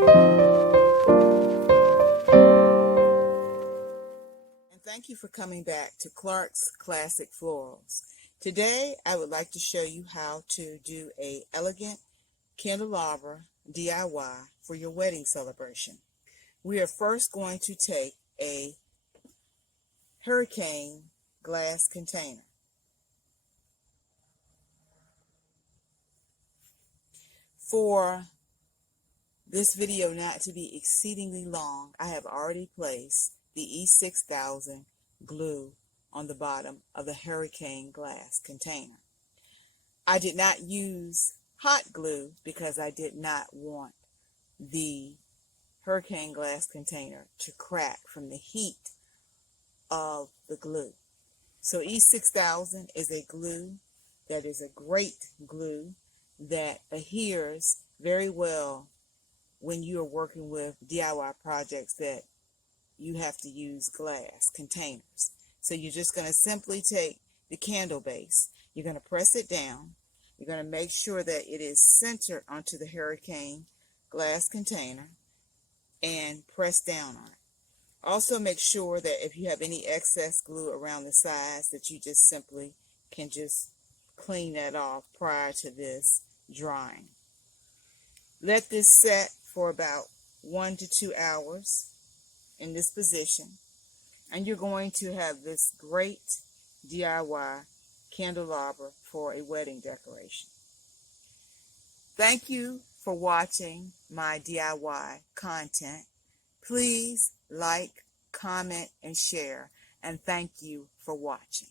And thank you for coming back to Clark's Classic Florals. Today I would like to show you how to do a elegant candelabra DIY for your wedding celebration. We are first going to take a hurricane glass container. For this video not to be exceedingly long, I have already placed the E6000 glue on the bottom of the hurricane glass container. I did not use hot glue because I did not want the hurricane glass container to crack from the heat of the glue. So E6000 is a glue that is a great glue that adheres very well when you are working with DIY projects that you have to use glass containers. So you're just going to simply take the candle base, you're going to press it down, you're going to make sure that it is centered onto the hurricane glass container and press down on it. Also make sure that if you have any excess glue around the sides that you just simply can just clean that off prior to this drying. Let this set for about 1 to 2 hours in this position, and you're going to have this great DIY candelabra for a wedding decoration. Thank you for watching my DIY content. Please like, comment, and share, and thank you for watching.